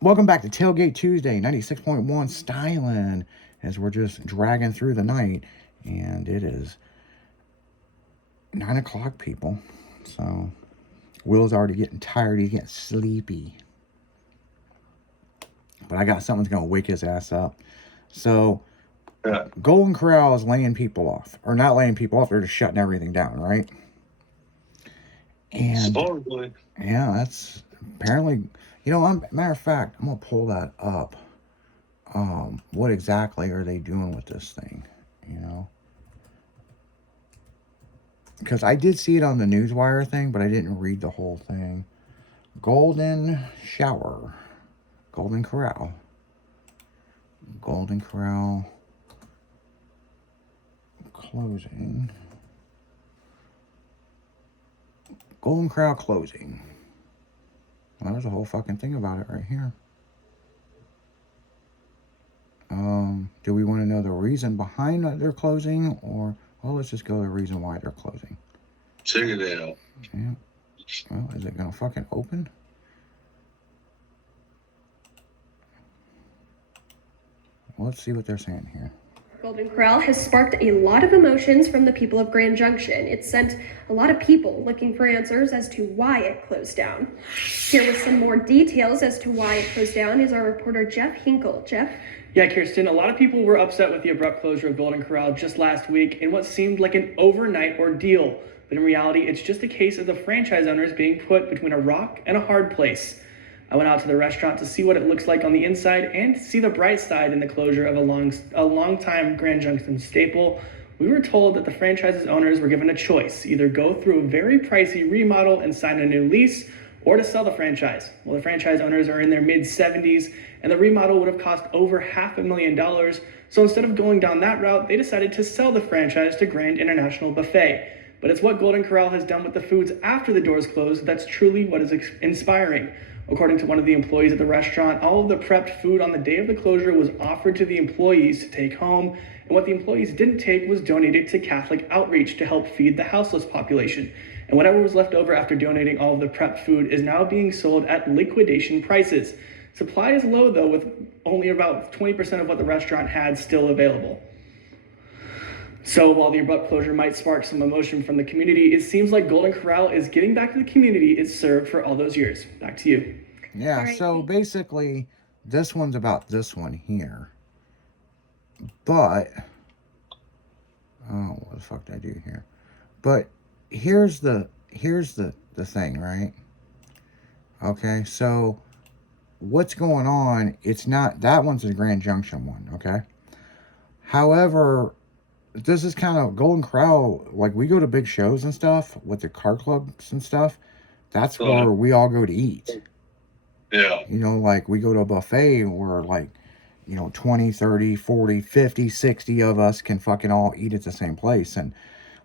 Welcome back to Tailgate Tuesday, 96.1 styling, as we're just dragging through the night. And it is 9 o'clock, people. So, Will's already getting tired. He's getting sleepy. But I got something that's going to wake his ass up. So, Yeah. Golden Corral is laying people off. Or not laying people off, they're just shutting everything down, right? And, Supposedly. yeah, that's apparently, matter of fact, I'm going to pull that up. What exactly are they doing with this thing? You know? Because I did see it on the Newswire thing, but I didn't read the whole thing. Golden Shower. Golden Corral. Golden Corral closing. Golden Corral closing. Well, there's a whole fucking thing about it right here. Do we want to know the reason behind their closing, or well, let's just go to the reason why they're closing. Check it out. Yeah. Well, is it gonna fucking open? Let's see what they're saying here. Golden Corral has sparked a lot of emotions from the people of Grand Junction. It sent a lot of people looking for answers as to why it closed down. Here with some more details as to why it closed down is our reporter Jeff Hinkle. Jeff? Yeah, Kirsten, a lot of people were upset with the abrupt closure of Golden Corral just last week in what seemed like an overnight ordeal. But in reality, it's just a case of the franchise owners being put between a rock and a hard place. I went out to the restaurant to see what it looks like on the inside and to see the bright side in the closure of a long-time Grand Junction staple. We were told that the franchise's owners were given a choice, either go through a very pricey remodel and sign a new lease, or to sell the franchise. Well, the franchise owners are in their mid-70s, and the remodel would have cost over $500,000. So instead of going down that route, they decided to sell the franchise to Grand International Buffet. But it's what Golden Corral has done with the foods after the doors closed that's truly what is inspiring. According to one of the employees at the restaurant, all of the prepped food on the day of the closure was offered to the employees to take home, and what the employees didn't take was donated to Catholic Outreach to help feed the houseless population. And whatever was left over after donating all of the prepped food is now being sold at liquidation prices. Supply is low though, with only about 20% of what the restaurant had still available. So while the abrupt closure might spark some emotion from the community, it seems like Golden Corral is getting back to the community it served for all those years. Back to you. Yeah, so basically, this one's about this one here. But, what the fuck did I do here? But here's the thing, right? Okay, so what's going on? It's not that one's the Grand Junction one, okay? However, this is kind of Golden Corral. Like we go to big shows and stuff with the car clubs and stuff. That's where we all go to eat. Yeah. Like we go to a buffet where like, 20, 30, 40, 50, 60 of us can fucking all eat at the same place. And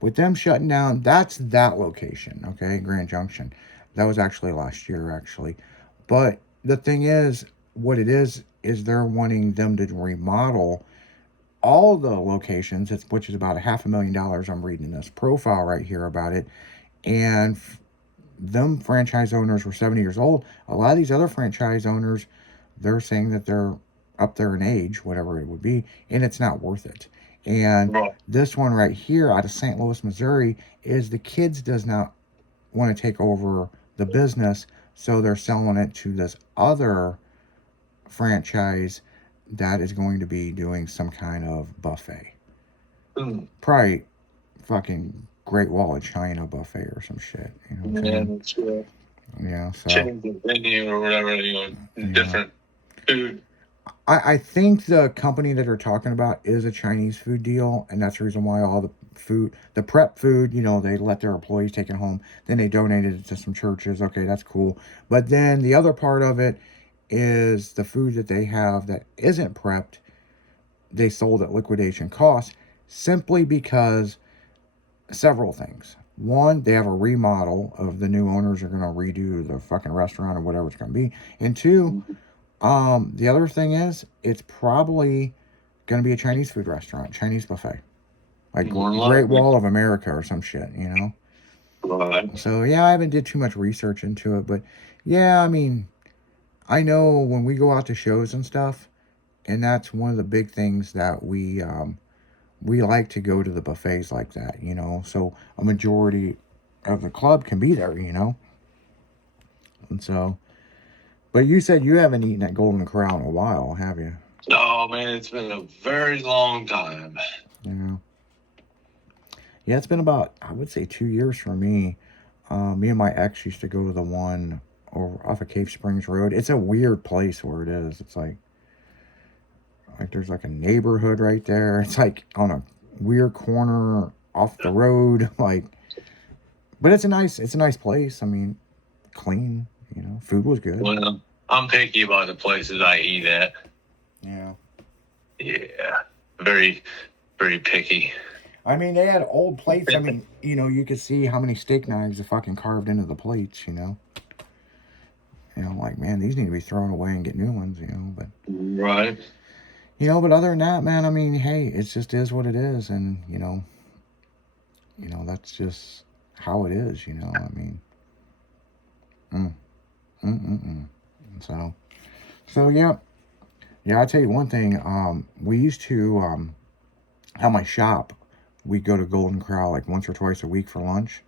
with them shutting down, that's that location, okay? Grand Junction. That was actually last year, actually. But the thing is, what it is they're wanting them to remodel all the locations, which is about $500,000. I'm reading this profile right here about it. And them franchise owners were 70 years old. A lot of these other franchise owners, they're saying that they're up there in age, whatever it would be, and it's not worth it. And this one right here out of St. Louis, Missouri, is the kids does not want to take over the business, so they're selling it to this other franchise that is going to be doing some kind of buffet. Probably fucking Great Wall of China buffet or some shit. That's right. Yeah, so Change the venue or whatever, different food. I think the company that they're talking about is a Chinese food deal, and that's the reason why all the prep food, they let their employees take it home. Then they donated it to some churches. Okay, that's cool. But then the other part of it is the food that they have that isn't prepped, they sold at liquidation cost simply because several things. One, they have a remodel of the new owners are going to redo the fucking restaurant or whatever it's going to be. And two, the other thing is it's probably going to be a Chinese food restaurant, Chinese buffet. Like Great Wall of America or some shit, Right. So, yeah, I haven't did too much research into it. But, yeah, I mean, I know when we go out to shows and stuff, and that's one of the big things that we like to go to the buffets like that, you know. So a majority of the club can be there, you know. And so, but you said you haven't eaten at Golden Corral in a while, have you? Oh man, it's been a very long time. Yeah. Yeah, it's been about, I would say, 2 years for me. Me and my ex used to go to the one over off of Cave Springs Road. It's a weird place where it is. It's like there's like a neighborhood right there. It's like on a weird corner off the road. Like, but it's a nice place. I mean, clean. You know, food was good. Well, I'm picky about the places I eat at. Yeah. Yeah, very, very picky. I mean, they had old plates. I mean, you know, you could see how many steak knives are fucking carved into the plates. You know, like, man, these need to be thrown away and get new ones. You know, but Right. you know, but other than that, man, I mean, hey, it just is what it is, and you know, that's just how it is. You know, I mean, mm, mm, mm, mm. So yeah, yeah. I'll tell you one thing. We used to at my shop, we go to Golden Corral like once or twice a week for lunch.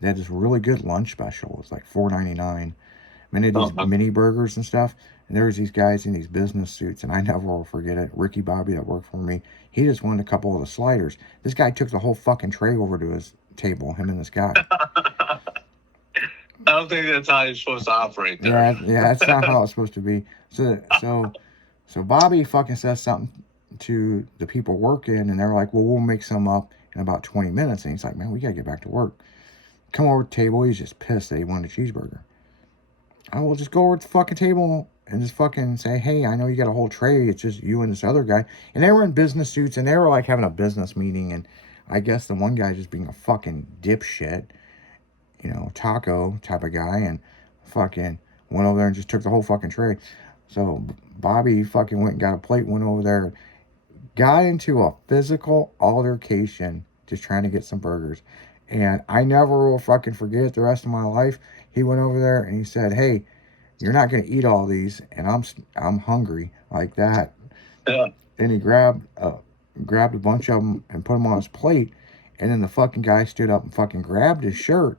They had this really good lunch special. It's like $4.99. Many of these mini burgers and stuff. And there was these guys in these business suits, and I never will forget it. Ricky Bobby that worked for me, he just wanted a couple of the sliders. This guy took the whole fucking tray over to his table, him and this guy. I don't think that's how you're supposed to operate there. Yeah, that's not how it's supposed to be. So Bobby fucking says something to the people working, and they're like, well, we'll make some up in about 20 minutes. And he's like, man, we gotta get back to work. Come over to the table. He's just pissed that he wanted a cheeseburger. I will just go over to the fucking table and just fucking say, hey, I know you got a whole tray. It's just you and this other guy. And they were in business suits, and they were like having a business meeting. And I guess the one guy just being a fucking dipshit, you know, taco type of guy, and fucking went over there and just took the whole fucking tray. So Bobby fucking went and got a plate, went over there, got into a physical altercation just trying to get some burgers. And I never will fucking forget it the rest of my life. He went over there and he said, hey, you're not going to eat all these, and I'm hungry, like that. Yeah. And he grabbed a bunch of them and put them on his plate. And then the fucking guy stood up and fucking grabbed his shirt.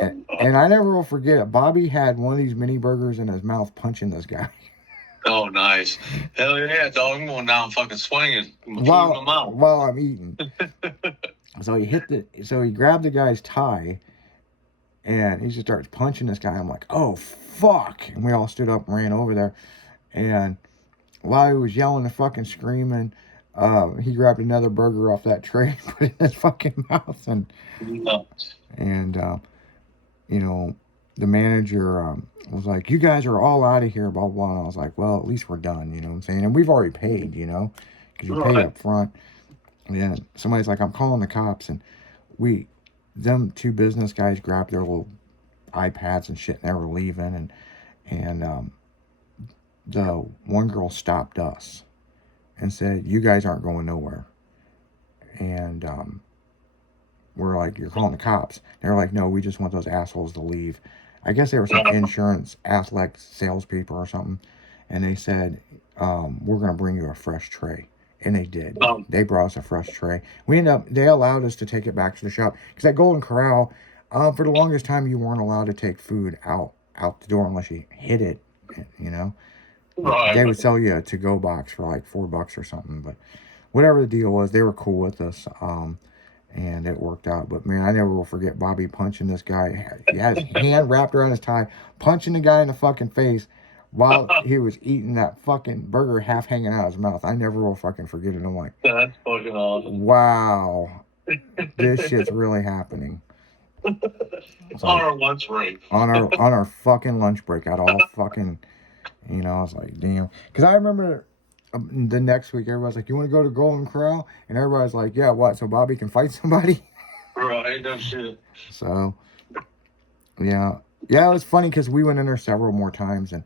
And I never will forget it. Bobby had one of these mini burgers in his mouth punching this guy. Oh, nice. Hell yeah, dog. I'm going down fucking swinging. While I'm eating. So he grabbed the guy's tie, and he just starts punching this guy. I'm like, oh, fuck. And we all stood up and ran over there. And while he was yelling and fucking screaming, he grabbed another burger off that tray and put it in his fucking mouth. And you know, the manager was like, you guys are all out of here, blah, blah, blah. And I was like, well, at least we're done, you know what I'm saying? And we've already paid, you know, because you pay up front. And then somebody's like, I'm calling the cops. And them two business guys grabbed their little iPads and shit, and they were leaving. And the one girl stopped us and said, you guys aren't going nowhere. And we're like, you're calling the cops. They were like, no, we just want those assholes to leave. I guess they were some insurance athletic salespeople or something. And they said, we're going to bring you a fresh tray. And they did. They brought us a fresh tray. They allowed us to take it back to the shop. Because at Golden Corral, for the longest time, you weren't allowed to take food out the door unless you hid it, you know. Right. They would sell you a to-go box for like $4 or something. But whatever the deal was, they were cool with us. And it worked out. But man, I never will forget Bobby punching this guy. He had his hand wrapped around his tie, punching the guy in the fucking face while he was eating that fucking burger half hanging out of his mouth. I never will fucking forget it. I'm like, that's fucking awesome. Wow, this shit's really happening. On our lunch break. on our fucking lunch break at all fucking, you know, I was like, damn. Because I remember the next week, everybody's like, you want to go to Golden Corral? And everybody's like, yeah, what? So Bobby can fight somebody? Right, no shit. So, yeah, it was funny because we went in there several more times, and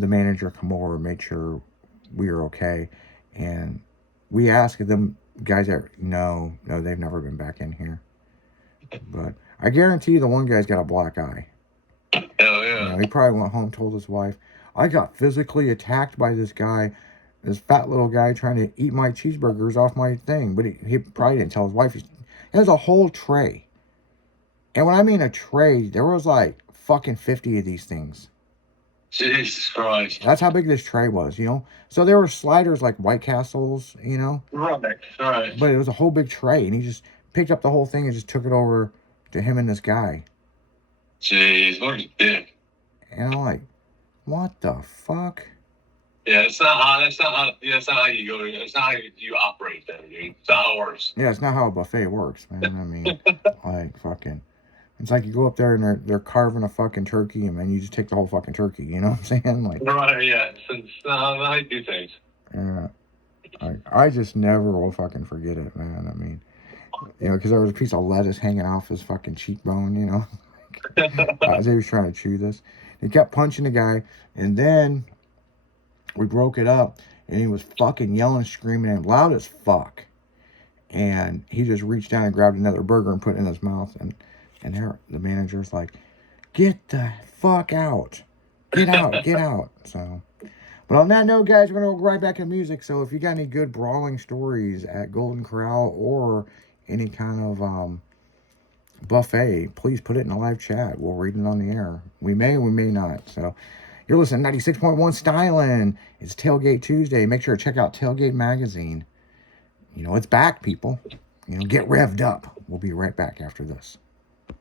the manager come over and made sure we were okay. And we asked them guys that, no, they've never been back in here. But I guarantee the one guy's got a black eye. Hell yeah. You know, he probably went home, told his wife. I got physically attacked by this guy, this fat little guy trying to eat my cheeseburgers off my thing. But he probably didn't tell his wife. It was a whole tray. And when I mean a tray, there was like fucking 50 of these things. Jesus Christ. That's how big this tray was, you know? So there were sliders like White Castles, you know? Right. But it was a whole big tray. And he just picked up the whole thing and just took it over to him and this guy. Jeez, what a dick. And I'm like, what the fuck? Yeah, that's not how you go. It's not how you operate there, dude. It's not how it works. Yeah, it's not how a buffet works, man. I mean, like, fucking... It's like you go up there and they're carving a fucking turkey, and man, you just take the whole fucking turkey. You know what I'm saying? Like, right, yeah. It's not how you do things. Yeah. I just never will fucking forget it, man. I mean, you know, because there was a piece of lettuce hanging off his fucking cheekbone, you know? As he was trying to chew this. He kept punching the guy, and then we broke it up, and he was fucking yelling, screaming, and loud as fuck. And he just reached down and grabbed another burger and put it in his mouth, and the manager's like, get the fuck out. Get out, get out. So, but on that note, guys, we're going to go right back to music. So if you got any good brawling stories at Golden Corral or any kind of buffet, please put it in the live chat. We'll read it on the air. We may not. So you're listening to 96.1 Stylin'. It's Tailgate Tuesday. Make sure to check out Tailgate Magazine. You know, it's back, people. You know, get revved up. We'll be right back after this.